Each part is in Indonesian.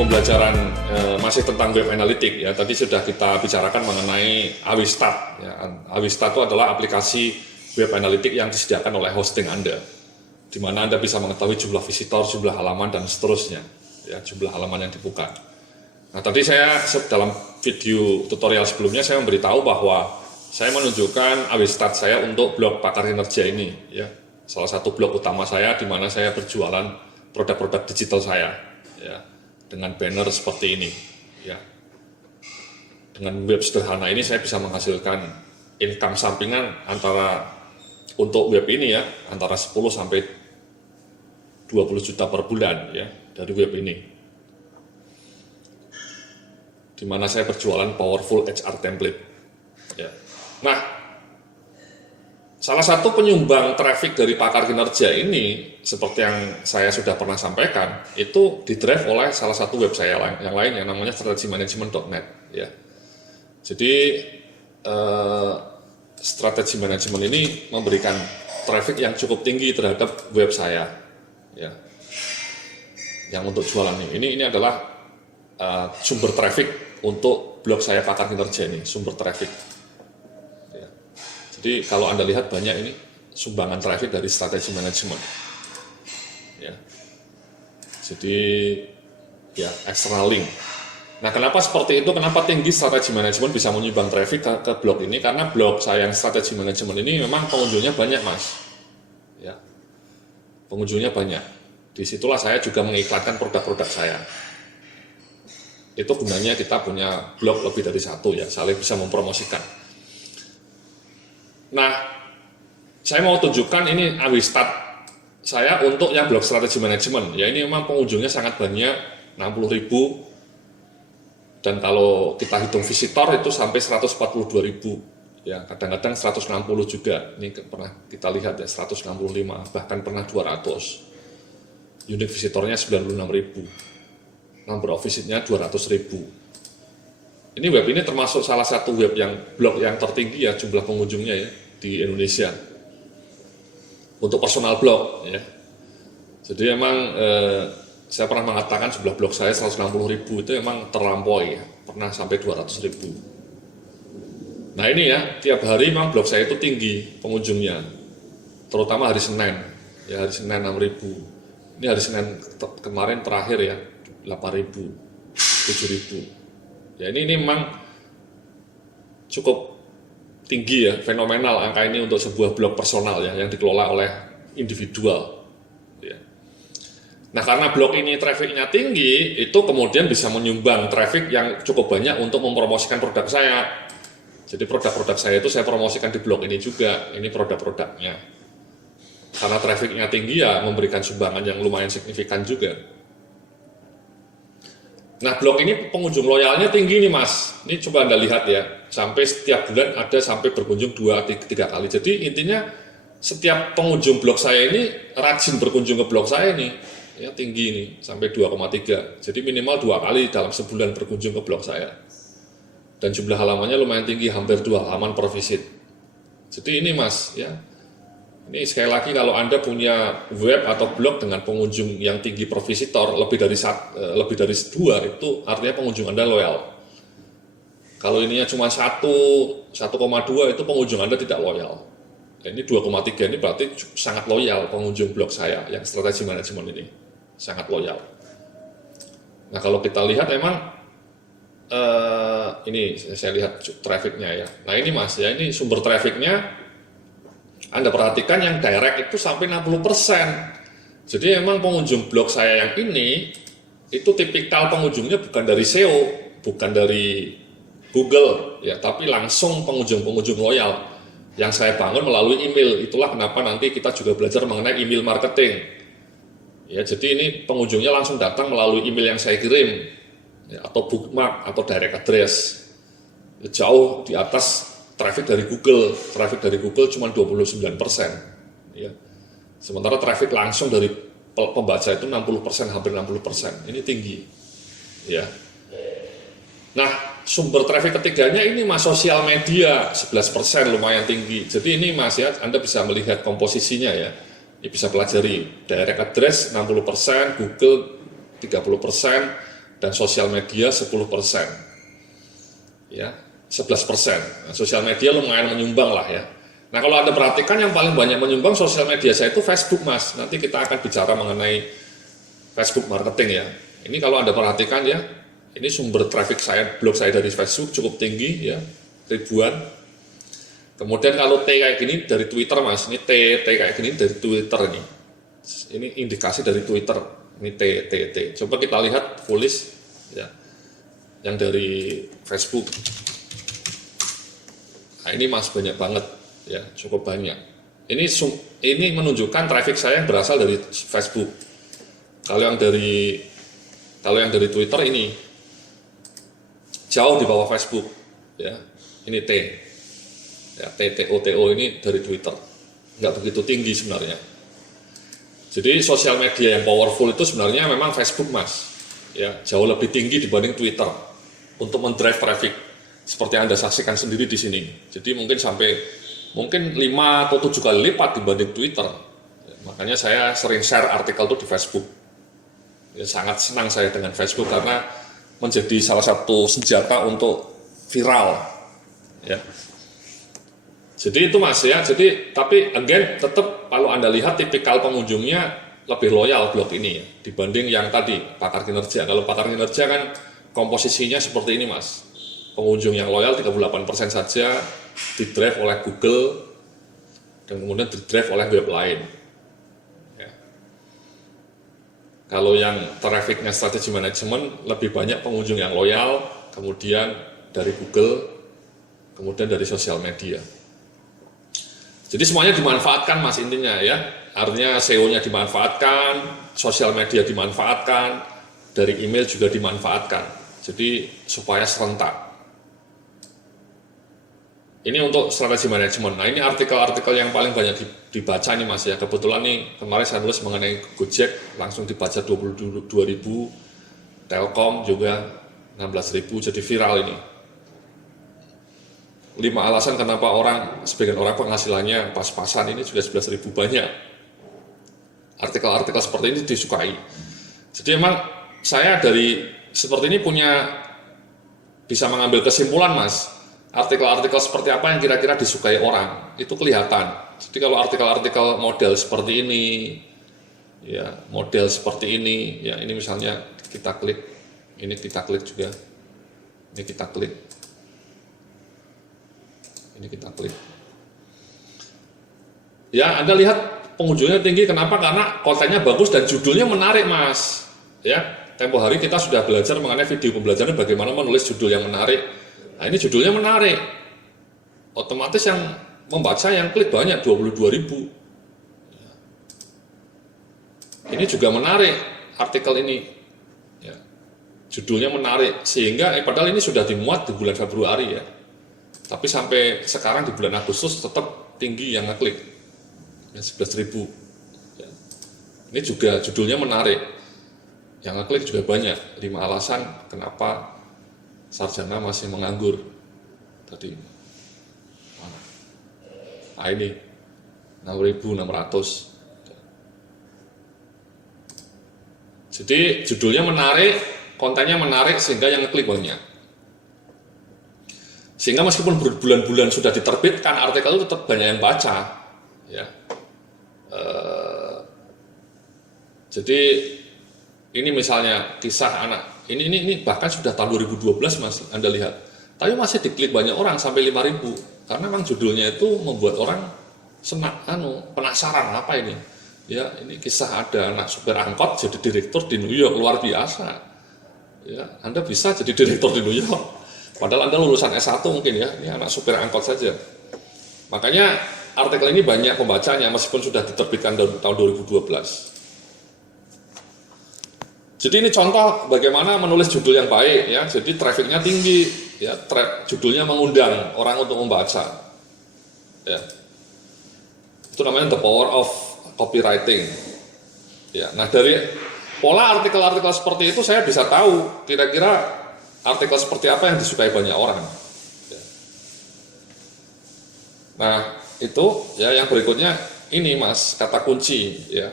pembelajaran masih tentang web analytics ya. Tadi sudah kita bicarakan mengenai Awistat ya. Awistat itu adalah aplikasi web analytics yang disediakan oleh hosting Anda, di mana Anda bisa mengetahui jumlah visitor, jumlah halaman, dan seterusnya ya, jumlah halaman yang dibuka. Nah, tadi saya dalam video tutorial sebelumnya saya memberitahu bahwa saya menunjukkan Awistat saya untuk blog Pakar Kinerja ini ya. Salah satu blog utama saya di mana saya berjualan produk-produk digital saya ya, dengan banner seperti ini ya. Dengan web sederhana ini saya bisa menghasilkan income sampingan untuk web ini ya, antara 10 sampai 20 juta per bulan ya dari web ini. Di mana saya berjualan powerful HR template ya. Nah, salah satu penyumbang traffic dari Pakar Kinerja ini, seperti yang saya sudah pernah sampaikan, itu didrive oleh salah satu web saya yang lain yang namanya strategimanagement.net ya. Jadi strategi manajemen ini memberikan traffic yang cukup tinggi terhadap web saya ya. Yang untuk jualan ini adalah sumber traffic untuk blog saya Pakar Kinerja ini, sumber traffic. Jadi kalau Anda lihat banyak ini sumbangan traffic dari strategi manajemen. Ya. Jadi ya external link. Nah, kenapa seperti itu? Kenapa tinggi strategi manajemen bisa menyumbang traffic ke blog ini? Karena blog saya yang strategi manajemen ini memang pengunjungnya banyak, Mas. Ya. Pengunjungnya banyak. Disitulah saya juga mengiklankan produk-produk saya. Itu gunanya kita punya blog lebih dari satu ya, saling bisa mempromosikan. Nah, saya mau tunjukkan ini Awistat saya untuk yang blog strategi manajemen. Ya, ini memang pengunjungnya sangat banyak, 60.000. Dan kalau kita hitung visitor itu sampai 142.000. Ya, kadang-kadang 160 juga. Ini pernah kita lihat ya, 165, bahkan pernah 200. Unique visitornya 96.000. Number of visitnya 200.000. Ini web ini termasuk salah satu blog yang tertinggi ya jumlah pengunjungnya ya di Indonesia untuk personal blog ya. Jadi emang saya pernah mengatakan jumlah blog saya 160.000 itu emang terlampaui ya, pernah sampai 200.000. Nah ini ya, tiap hari memang blog saya itu tinggi pengunjungnya, terutama hari Senin ya, hari Senin 6.000. Ini hari Senin kemarin terakhir ya 8.000, 7.000. Ya ini memang cukup tinggi ya, fenomenal angka ini untuk sebuah blog personal ya yang dikelola oleh individual. Ya. Nah, karena blog ini trafficnya tinggi, itu kemudian bisa menyumbang traffic yang cukup banyak untuk mempromosikan produk saya. Jadi produk-produk saya itu saya promosikan di blog ini juga. Ini produk-produknya. Karena trafficnya tinggi ya memberikan sumbangan yang lumayan signifikan juga. Nah, blog ini pengunjung loyalnya tinggi nih, Mas. Ini coba Anda lihat ya, sampai setiap bulan ada sampai berkunjung 2-3 kali. Jadi intinya setiap pengunjung blog saya ini rajin berkunjung ke blog saya nih, ya tinggi nih, sampai 2,3. Jadi minimal 2 kali dalam sebulan berkunjung ke blog saya. Dan jumlah halamannya lumayan tinggi, hampir 2 halaman per visit. Jadi ini, Mas, ya. Ini sekali lagi kalau Anda punya web atau blog dengan pengunjung yang tinggi per visitor lebih dari 2 itu artinya pengunjung Anda loyal. Kalau ininya cuma 1,2 itu pengunjung Anda tidak loyal. Ini 2,3 ini berarti sangat loyal pengunjung blog saya yang strategi manajemen ini. Sangat loyal. Nah, kalau kita lihat emang ini saya lihat trafficnya ya. Nah, ini Mas ya, ini sumber trafficnya Anda perhatikan yang direct itu sampai 60%. Jadi memang pengunjung blog saya yang ini itu tipikal pengunjungnya bukan dari SEO, bukan dari Google ya, tapi langsung pengunjung loyal yang saya bangun melalui email. Itulah kenapa nanti kita juga belajar mengenai email marketing. Ya, jadi ini pengunjungnya langsung datang melalui email yang saya kirim ya, atau bookmark atau direct address. Jauh di atas traffic dari Google cuma 29%. Ya. Sementara traffic langsung dari pembaca itu 60%, hampir 60%. Ini tinggi. Ya. Nah, sumber traffic ketiganya ini Mas, sosial media 11%, lumayan tinggi. Jadi ini Mas ya, Anda bisa melihat komposisinya ya. Ini bisa pelajari direct address 60%, Google 30%, dan sosial media 10%. Ya, 11%. Nah, sosial media lumayan menyumbang lah ya. Nah, kalau Anda perhatikan yang paling banyak menyumbang sosial media saya itu Facebook, Mas. Nanti kita akan bicara mengenai Facebook marketing ya. Ini kalau Anda perhatikan ya, ini sumber traffic saya, blog saya dari Facebook cukup tinggi ya, ribuan. Kemudian kalau T kayak gini dari Twitter, Mas. Ini T kayak gini dari Twitter nih. Ini indikasi dari Twitter. Ini T. Coba kita lihat full list ya. Yang dari Facebook. Nah, ini Mas banyak banget ya, cukup banyak. Ini menunjukkan traffic saya yang berasal dari Facebook. Kalau yang dari Twitter ini jauh di bawah Facebook ya. Ini T. Ya, TO ini dari Twitter. Nggak begitu tinggi sebenarnya. Jadi sosial media yang powerful itu sebenarnya memang Facebook, Mas. Ya, jauh lebih tinggi dibanding Twitter untuk mendrive traffic seperti yang Anda saksikan sendiri di sini. Jadi mungkin 5 atau 7 kali lipat dibanding Twitter. Ya, makanya saya sering share artikel itu di Facebook. Ya, sangat senang saya dengan Facebook karena menjadi salah satu senjata untuk viral. Ya. Jadi itu Mas ya. Jadi tapi again tetap kalau Anda lihat tipikal pengunjungnya lebih loyal blog ini ya, dibanding yang tadi pakar kinerja. Kalau pakar kinerja kan komposisinya seperti ini Mas. Pengunjung yang loyal 38% saja didrive oleh Google dan kemudian didrive oleh web lain. Ya. Kalau yang trafficnya strategi manajemen lebih banyak pengunjung yang loyal, kemudian dari Google, kemudian dari sosial media. Jadi semuanya dimanfaatkan Mas intinya ya. Artinya SEO-nya dimanfaatkan, sosial media dimanfaatkan, dari email juga dimanfaatkan. Jadi supaya serentak. Ini untuk strategi manajemen. Nah ini artikel-artikel yang paling banyak dibaca nih Mas ya. Kebetulan nih kemarin saya nulis mengenai Gojek langsung dibaca 22.000, Telkom juga 16.000, jadi viral ini. 5 alasan kenapa sebagian orang penghasilannya pas-pasan ini juga 11.000 banyak. Artikel-artikel seperti ini disukai. Jadi emang saya dari seperti ini bisa mengambil kesimpulan Mas. Artikel-artikel seperti apa yang kira-kira disukai orang, itu kelihatan. Jadi kalau artikel-artikel model seperti ini, ya model seperti ini, ya ini misalnya kita klik, ini kita klik juga, ini kita klik. Ini kita klik. Ya, Anda lihat pengunjungnya tinggi. Kenapa? Karena kontennya bagus dan judulnya menarik, Mas. Ya, tempo hari kita sudah belajar mengenai video pembelajaran bagaimana menulis judul yang menarik. Nah, ini judulnya menarik. Otomatis yang membaca yang klik banyak 22.000. Ini juga menarik artikel ini. Ya, judulnya menarik sehingga padahal ini sudah dimuat di bulan Februari ya. Tapi sampai sekarang di bulan Agustus tetap tinggi yang ngeklik, ya 11.000. Ya. Ini juga judulnya menarik, yang ngeklik juga banyak. 5 alasan kenapa sarjana masih menganggur. Tadi, nah ini 6.600. Jadi judulnya menarik, kontennya menarik sehingga yang ngeklik banyak. Sehingga meskipun berbulan-bulan sudah diterbitkan, artikel itu tetap banyak yang baca. Ya. Jadi ini misalnya kisah anak, ini bahkan sudah tahun 2012 Mas, Anda lihat. Tapi masih diklik banyak orang sampai 5.000. Karena memang judulnya itu membuat orang penasaran apa ini. Ya, ini kisah ada anak supir angkot jadi direktur di New York, luar biasa. Ya, Anda bisa jadi direktur di New York. Padahal Anda lulusan S1 mungkin ya, ini anak supir angkot saja. Makanya artikel ini banyak pembacanya meskipun sudah diterbitkan tahun 2012. Jadi ini contoh bagaimana menulis judul yang baik ya. Jadi trafficnya tinggi ya, judulnya mengundang orang untuk membaca. Ya. Itu namanya the power of copywriting. Ya, nah dari pola artikel-artikel seperti itu saya bisa tahu kira-kira artikel seperti apa yang disukai banyak orang. Nah itu ya yang berikutnya ini Mas, kata kunci ya.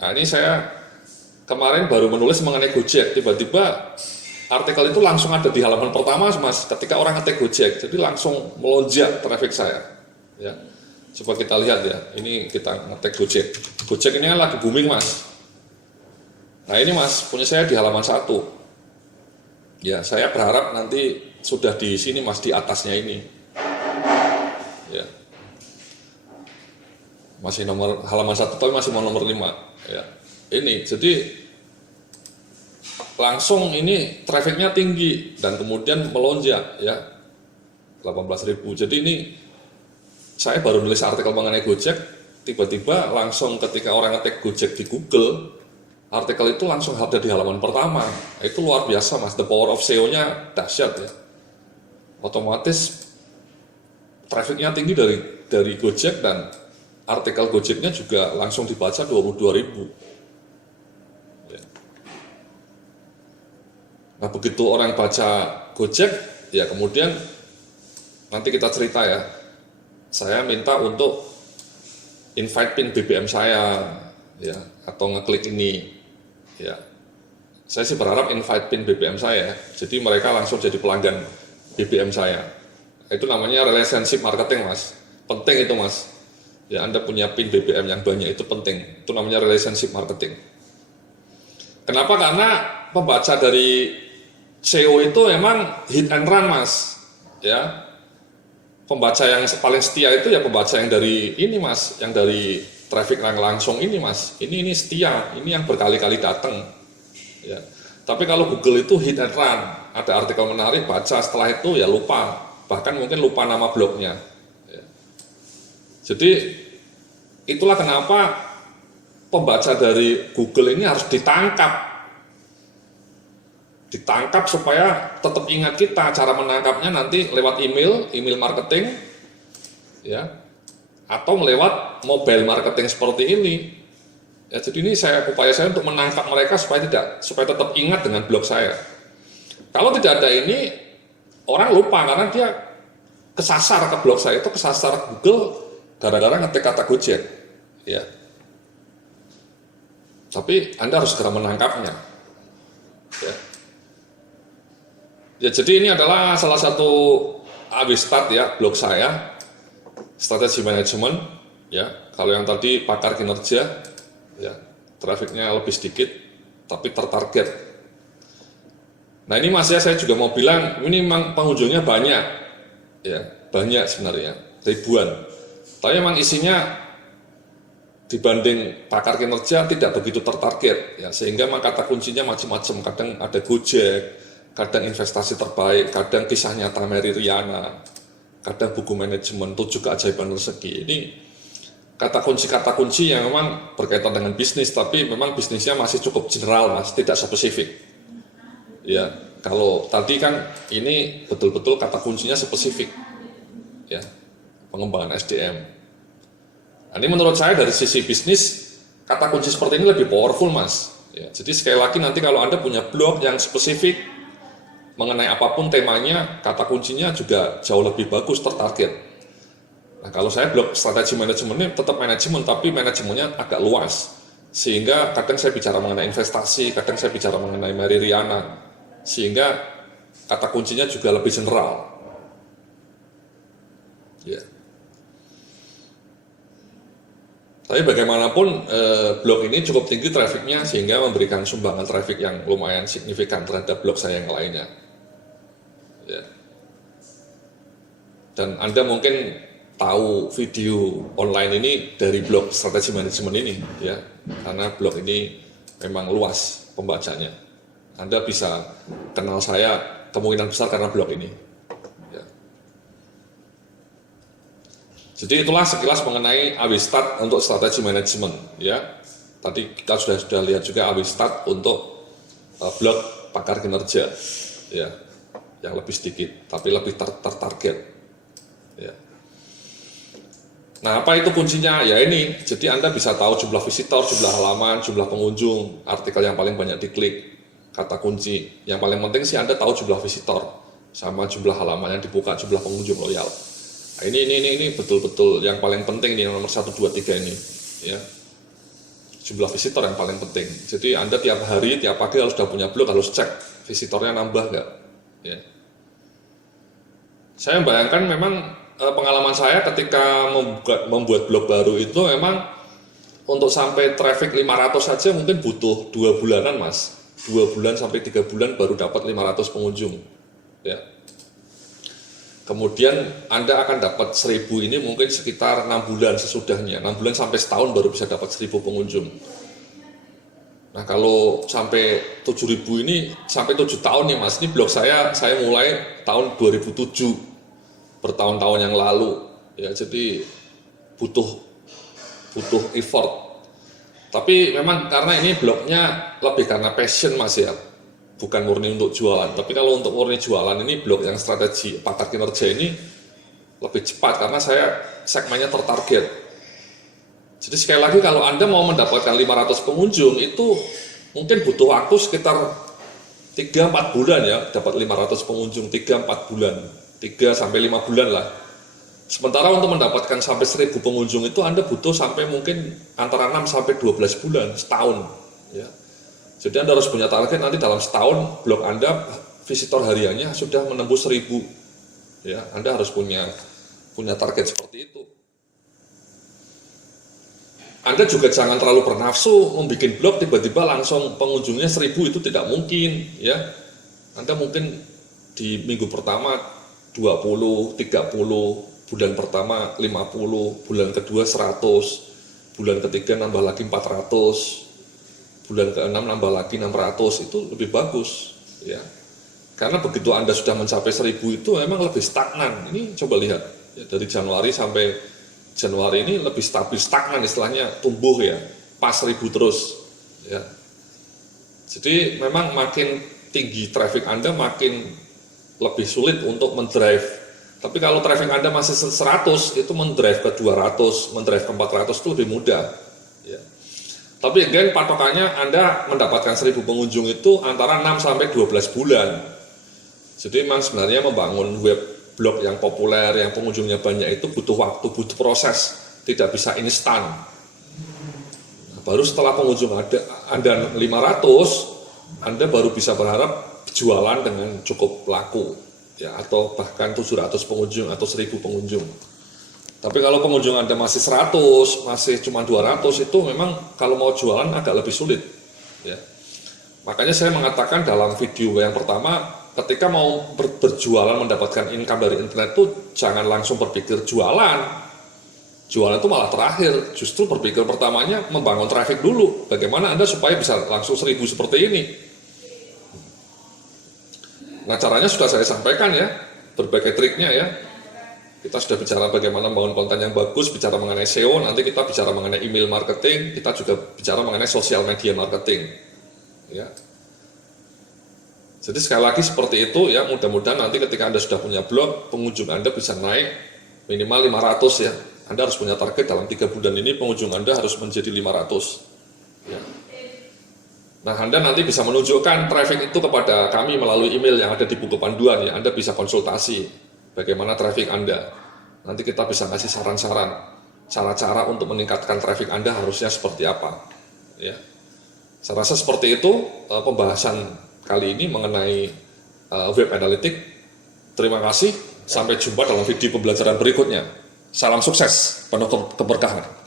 Nah ini saya kemarin baru menulis mengenai Gojek, tiba-tiba artikel itu langsung ada di halaman pertama Mas, ketika orang ngetik Gojek, jadi langsung melonjak traffic saya. Ya, coba kita lihat ya, ini kita ngetik Gojek. Gojek ini lagi booming Mas. Nah ini Mas, punya saya di halaman 1. Ya, saya berharap nanti sudah di sini Mas, di atasnya ini. Ya. Masih nomor halaman 1 tapi masih mau nomor 5. Ya. Ini, jadi langsung ini trafficnya tinggi dan kemudian melonjak ya 18.000. Jadi ini saya baru nulis artikel mengenai Gojek, tiba-tiba langsung ketika orang ngetik Gojek di Google, artikel itu langsung ada di halaman pertama. Itu luar biasa Mas, the power of SEO-nya dahsyat ya. Otomatis trafficnya tinggi dari Gojek dan artikel Gojeknya juga langsung dibaca 22.000. Nah begitu orang baca Gojek, ya kemudian nanti kita cerita ya, saya minta untuk invite pin BBM saya, ya atau ngeklik ini, ya. Saya sih berharap invite pin BBM saya, jadi mereka langsung jadi pelanggan BBM saya. Itu namanya relationship marketing Mas, penting itu Mas. Ya Anda punya pin BBM yang banyak itu penting, itu namanya relationship marketing. Kenapa? Karena pembaca dari SEO itu memang hit and run Mas, ya. Pembaca yang paling setia itu ya pembaca yang dari ini Mas, yang dari traffic yang langsung ini Mas. Ini setia, ini yang berkali-kali datang. Ya. Tapi kalau Google itu hit and run, ada artikel menarik baca, setelah itu ya lupa, bahkan mungkin lupa nama blognya. Ya. Jadi itulah kenapa pembaca dari Google ini harus ditangkap supaya tetap ingat kita. Cara menangkapnya nanti lewat email marketing ya, atau lewat mobile marketing seperti ini ya. Jadi ini upaya saya untuk menangkap mereka supaya tetap ingat dengan blog saya. Kalau tidak ada ini, orang lupa karena dia kesasar ke blog saya, itu kesasar Google gara-gara ngetik kata Gojek ya. Tapi Anda harus segera menangkapnya ya. Ya, jadi ini adalah salah satu start ya blog saya, strategi manajemen ya. Kalau yang tadi pakar kinerja ya, trafiknya lebih sedikit tapi tertarget. Nah ini Mas ya, saya juga mau bilang ini memang pengunjungnya banyak ya, banyak sebenarnya, ribuan. Tapi memang isinya dibanding pakar kinerja tidak begitu tertarget ya, sehingga kata kuncinya macam-macam. Kadang ada Gojek, kadang investasi terbaik, kadang kisah nyata Mary Riana, kadang buku manajemen, 7 keajaiban rezeki. Ini kata kunci yang memang berkaitan dengan bisnis, tapi memang bisnisnya masih cukup general Mas, tidak spesifik. Ya, kalau tadi kan ini betul-betul kata kuncinya spesifik. Ya, pengembangan SDM. Nah, ini menurut saya dari sisi bisnis, kata kunci seperti ini lebih powerful Mas. Ya, jadi sekali lagi nanti kalau Anda punya blog yang spesifik mengenai apapun temanya, kata kuncinya juga jauh lebih bagus, tertarget. Nah kalau saya blog strategi manajemen ini tetap manajemen, tapi manajemennya agak luas. Sehingga kadang saya bicara mengenai investasi, kadang saya bicara mengenai Mary Riana. Sehingga kata kuncinya juga lebih general. Ya. Tapi bagaimanapun blog ini cukup tinggi trafficnya sehingga memberikan sumbangan traffic yang lumayan signifikan terhadap blog saya yang lainnya. Ya. Dan Anda mungkin tahu video online ini dari blog strategi manajemen ini ya, karena blog ini memang luas pembacanya. Anda bisa kenal saya kemungkinan besar karena blog ini ya. Jadi itulah sekilas mengenai Awistat untuk strategi manajemen ya. Tadi kita sudah lihat juga Awistat untuk blog pakar kinerja ya, yang lebih sedikit tapi lebih tertarget ya. Nah apa itu kuncinya? Ya ini, jadi Anda bisa tahu jumlah visitor, jumlah halaman, jumlah pengunjung, artikel yang paling banyak diklik, kata kunci. Yang paling penting sih Anda tahu jumlah visitor sama jumlah halaman yang dibuka, jumlah pengunjung loyal. Nah, ini betul-betul yang paling penting nih, nomor 1, 2, 3 ini ya. jumlah visitor yang paling penting. Jadi Anda tiap hari, tiap pagi harus sudah punya blog, harus cek visitornya nambah nggak. Ya. Saya bayangkan memang pengalaman saya ketika membuat blog baru itu memang untuk sampai traffic 500 saja mungkin butuh 2 bulanan mas. 2 bulan sampai 3 bulan baru dapat 500 pengunjung. Ya. Kemudian Anda akan dapat 1000 ini mungkin sekitar 6 bulan sesudahnya. 6 bulan sampai setahun baru bisa dapat 1000 pengunjung. Nah kalau sampai 7.000 ini sampai 7 tahun ya mas. Ini blog saya mulai tahun 2007, bertahun-tahun yang lalu. Ya jadi butuh effort. Tapi memang karena ini blognya lebih karena passion mas ya, bukan murni untuk jualan. Tapi kalau untuk murni jualan ini blog yang strategi pakar kinerja ini lebih cepat karena saya segmennya tertarget. Jadi sekali lagi kalau Anda mau mendapatkan 500 pengunjung itu mungkin butuh waktu sekitar 3-4 bulan ya, dapat 500 pengunjung 3-4 bulan, 3-5 bulan lah. Sementara untuk mendapatkan sampai 1000 pengunjung itu Anda butuh sampai mungkin antara 6-12 bulan, setahun. Ya. Jadi Anda harus punya target nanti dalam setahun blog Anda visitor hariannya sudah menembus 1000. Ya, Anda harus punya target seperti itu. Anda juga jangan terlalu bernafsu membuat blog tiba-tiba langsung pengunjungnya 1000 itu tidak mungkin. Ya, Anda mungkin di minggu pertama 20, 30. Bulan pertama 50, bulan kedua 100, bulan ketiga nambah lagi 400, bulan ke-6 nambah lagi 600, itu lebih bagus ya. Karena begitu Anda sudah mencapai 1000 itu memang lebih stagnan. Ini coba lihat ya, dari Januari sampai Januari ini lebih stabil, stagnan istilahnya, tumbuh ya, pas 1000 terus ya. Jadi memang makin tinggi traffic Anda makin lebih sulit untuk mendrive. Tapi kalau traffic Anda masih 100, itu mendrive ke 200, mendrive ke 400 itu lebih mudah. Ya. Tapi again patokannya Anda mendapatkan 1000 pengunjung itu antara 6-12 bulan. Jadi memang sebenarnya membangun web blog yang populer, yang pengunjungnya banyak itu butuh waktu, butuh proses, tidak bisa instan. Nah, baru setelah pengunjung Anda 500, Anda baru bisa berharap jualan dengan cukup laku. Ya, atau bahkan 700 pengunjung atau 1000 pengunjung. Tapi kalau pengunjung Anda masih 100, masih cuma 200 itu memang kalau mau jualan agak lebih sulit. Ya. Makanya saya mengatakan dalam video yang pertama, ketika mau berjualan mendapatkan income dari internet itu jangan langsung berpikir jualan. Jualan itu malah terakhir. Justru berpikir pertamanya membangun traffic dulu. Bagaimana Anda supaya bisa langsung 1000 seperti ini. Nah caranya sudah saya sampaikan ya, berbagai triknya ya. Kita sudah bicara bagaimana membangun konten yang bagus, bicara mengenai SEO, nanti kita bicara mengenai email marketing, kita juga bicara mengenai sosial media marketing. Ya. Jadi sekali lagi seperti itu ya, mudah-mudahan nanti ketika Anda sudah punya blog, pengunjung Anda bisa naik minimal 500 ya. Anda harus punya target dalam 3 bulan ini pengunjung Anda harus menjadi 500. Ya. Nah, Anda nanti bisa menunjukkan traffic itu kepada kami melalui email yang ada di buku panduan ya. Anda bisa konsultasi bagaimana traffic Anda. Nanti kita bisa kasih saran-saran cara-cara untuk meningkatkan traffic Anda harusnya seperti apa. Ya. Saya rasa seperti itu pembahasan kali ini mengenai web analytics. Terima kasih. Sampai jumpa dalam video pembelajaran berikutnya. Salam sukses, penuh keberkahan.